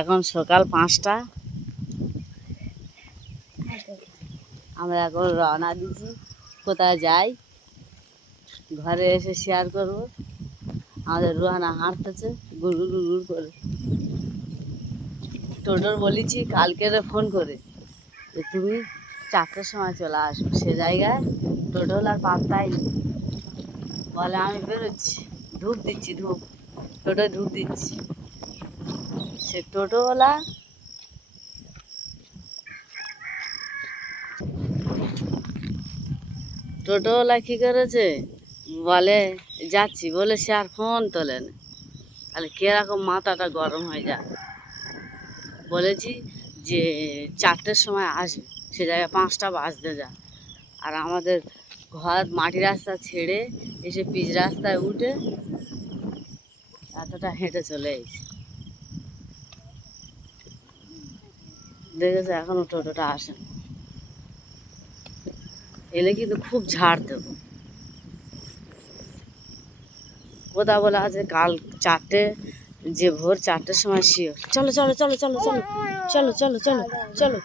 এখন সকাল 5টা। আমরা এখন রওনা দিচ্ছি, কোথায় যাই ঘরে এসে শেয়ার করব। আমাদের রোহানা হাঁটতেছে গুড় গুড় গুড় করে। টোটোর বলেছি কালকে ফোন করে যে তুমি 4টার সময় চলে আসো। সে জায়গায় টোটোওয়ালার পাত্তাই নেই, বলে আমি বেরোচ্ছি, ধূপ দিচ্ছি, টোটোয় ধূপ দিচ্ছি। সে টোটোওয়ালা কী করেছে, বলে যাচ্ছি বলে সে আর ফোন তোলে না। তাহলে কীরকম মাথাটা গরম হয়ে যায়। বলেছি যে 4টার সময় আসবে, সে জায়গায় 5টা বাজতে যায়। আর আমাদের ঘর মাটি রাস্তা ছেড়ে এসে পিচ রাস্তায় উঠে এতটা হেঁটে চলে এসেছি। দেখেছে এখনো টোটোটা আসে না। এলে কিন্তু খুব ঝাড় দেবো। কোথা বলে আছে কাল 4টে, যে ভোর 4টার সময় শিওর। চলো চলো চলো চলো চলো চলো চলো চলো চলো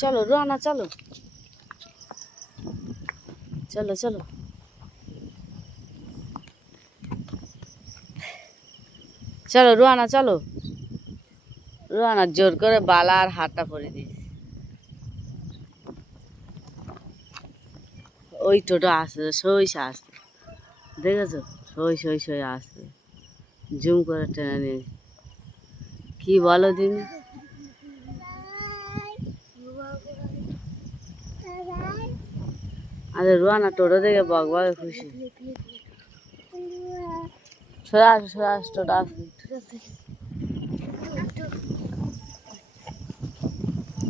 চলো রোহানা চলো চলো চলো চলো রোহানা চলো। রোহানা জোর করে বালা আর হাতটা পরে দিয়েছে। ওই টোটো আসতে সই আসতে, দেখেছো সই আসতে, জুম করে টেনে নিয়ে। কি বলো দিন, আরে রোহানা টোটো দেখে বকবকে খুশি। সরে আস টোটো আসবে,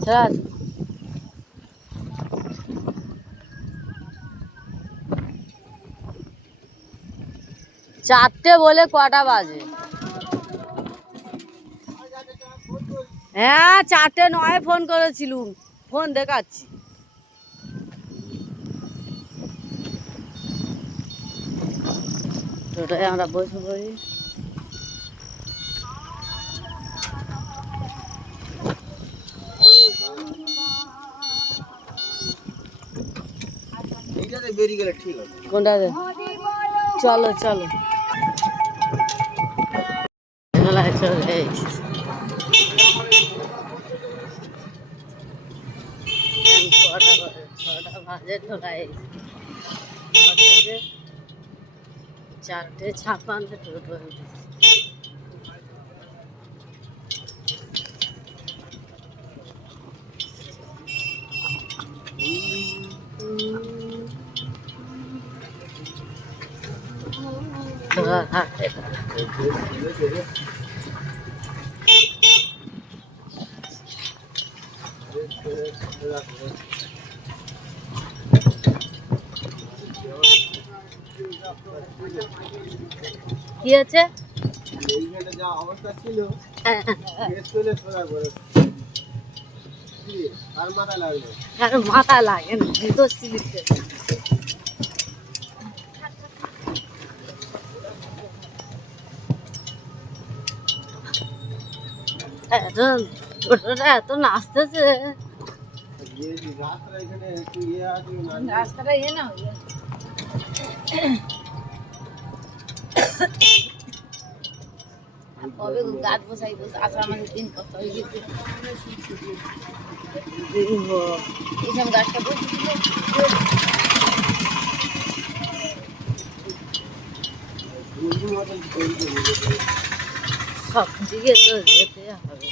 সরে আস। 4টে বলে কটা বাজে? হ্যাঁ 4:09 ফোন করেছিলুম, ফোন দেখাচ্ছি। টোটোয় আমরা বসে পড়ি। কোনটাতে? চলো চলো চলে এসেছি। 6টা বাজে চলে এসেছি। 4:56 টোটো উঠেছি। কি আছে যা অবস্থা ছিল আর মাথা লাগে না, জুতো স্লিপ টোটোটা এত নাচতেছে। রাস্তাটা ইয়ে না কবে গাছ বসাই আসা আমাদের দিন কত হয়ে গেছে। এইসব গাছটা বসেছিল সব দিকে তো যেতে হবে।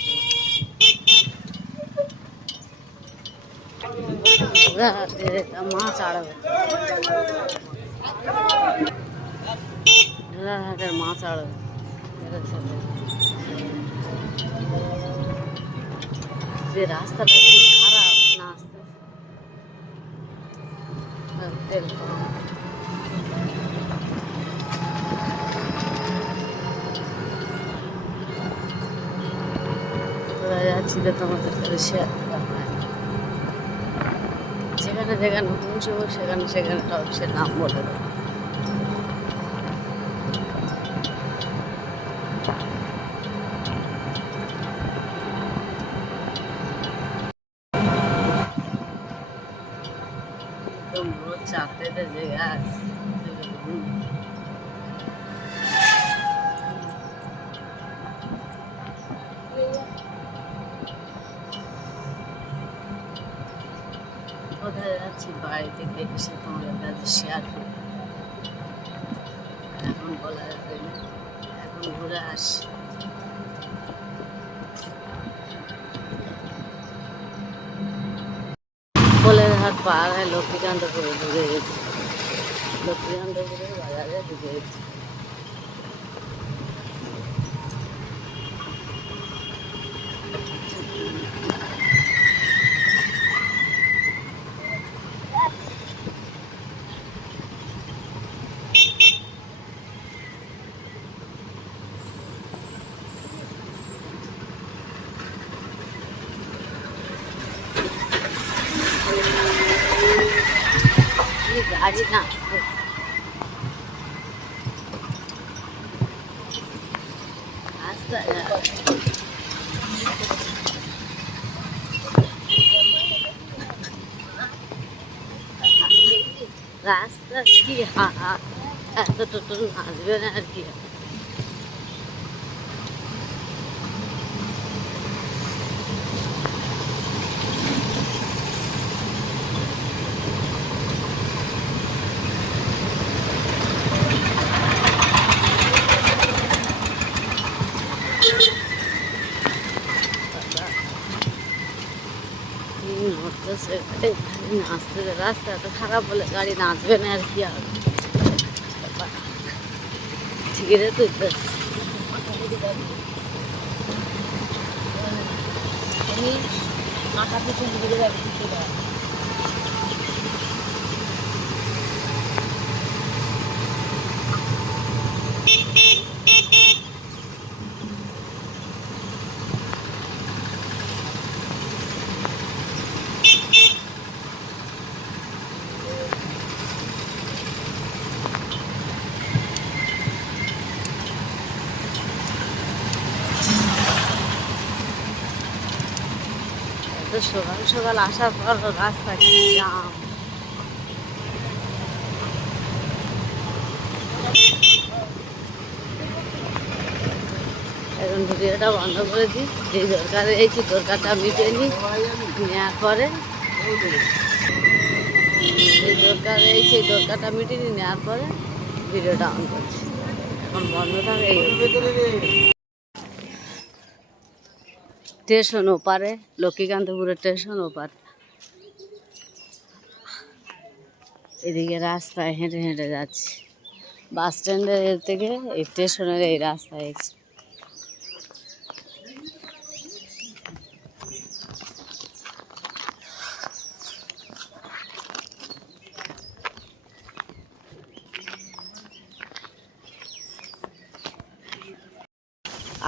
মাছ আড়বে, হাটের মাছ আড়বে। যে রাস্তাটা কি খারাপ না আসতে তেল যাচ্ছি তো তোমাদের সাথে শেয়ার করা হয়। যেখানে যেখানে পৌঁছবো সেখানে সেখানে সে নাম বলে দেবো। চারটেতে জেগে আছে কোথায় যাচ্ছি বাড়ি থেকে এসে তোমাদের কাছে শেয়ার করি এখন বলা যাবে না এখন ঘুরে আসি পোলের হাট পার হয় লক্ষ্মীকান্তপুরে ঢুকে গেছি লক্ষ্মীকান্তপুরের বাজারে ঢুকে গেছি গাড়ি না রাস্তা রাস্তা কি এত টোটো আসবে না আর কি নাচতে রাস্তা এত খারাপ বলে গাড়ি নাচবে না আর কি হবে ঠিক আছে তুলতে মাথা পিছন দিকে যাবে সকাল সকাল আসার পর রাস্তা কি জাম এখন ভিডিওটা বন্ধ করে দিই যে দরকার এই দরকারটা মিটিয়ে নিই নেওয়ার পরে যে দরকার এই সেই দরকারটা মিটিয়ে নিই নেওয়ার পরে ভিডিওটা অন করছি এখন বন্ধ থাকে এই স্টেশন ওপারে লক্ষ্মীকান্তপুরের স্টেশন ওপারে এদিকে রাস্তায় হেঁটে হেঁটে যাচ্ছি বাস স্ট্যান্ডের থেকে এই স্টেশনের এই রাস্তায় এসেছি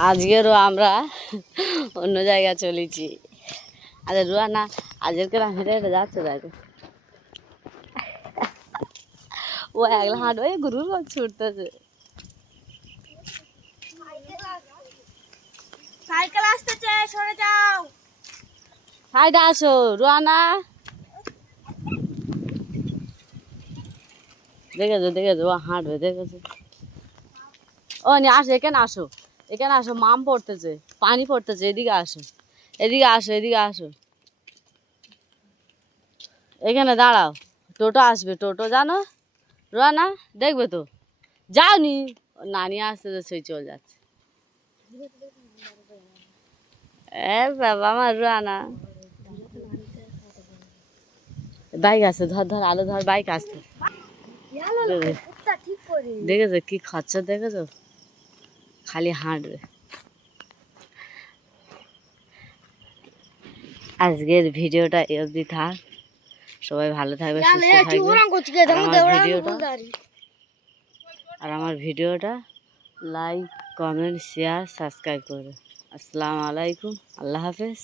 আজকেরও আমরা অন্য জায়গায় চলেছি আরে রুয়া না আজকে হেঁটে হেঁটে যাচ্ছে দেখো ও একলা হাঁটবে গুরুর ছুটতেছে সাইকেল আসতেছে সরে যাও সাইডে আসো রুয়ানা দেখেছো ও হাঁটবে দেখেছো ও নি আসো এখানে আসো মাম পড়তেছে পানি পড়তেছে এদিকে আসো এখানে দাঁড়াও টোটো আসবে টোটো জানো রুয়ানা দেখবে তো যাও নি নানি আসতে সেই চলে যাচ্ছে এ বাবা আমার রুয়ানা বাইক আছে ধর আলো ধর বাইক আসছে দেখেছো কি খরচা দেখেছো খালি হাঁটবে আজকের ভিডিওটা এই অবধি থাক সবাই ভালো থাকবে আর আমার ভিডিওটা লাইক কমেন্ট শেয়ার সাবস্ক্রাইব করবে আসসালামু আলাইকুম আল্লাহ হাফেজ